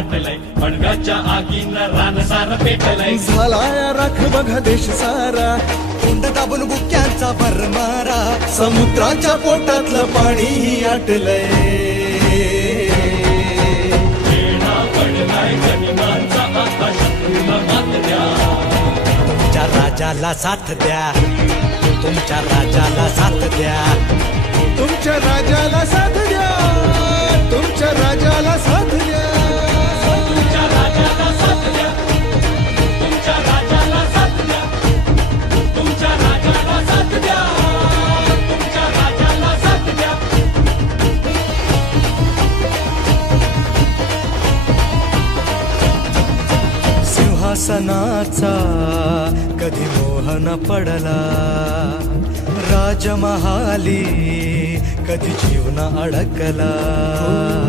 फाटलंय, पडव्याच्या आगीनं रान सार पेटलंय. झालाय राख बघा देश सारा, तोंड दाबून बुक्यांचा भरमारा, समुद्राच्या पोटातलं पाणी आटलंय. वेढा पडलाय गनिमांचा आता शत्रूला मात द्या. तुमच्या राजाला साथ द्या, तुमच्या राजाला साथ द्या, तुमच्या राजाला साथ द्या, तुमच्या राजाला साथ द्या. तुमच्या राजाला साथ द्या, तुमच्या राजाला साथ द्या, तुमच्या राजाला साथ द्या, तुमच्या राजाला साथ द्या. सिंहासनाचा कधी मोह न पडला, राजमहाली कधी जीवन अडकला.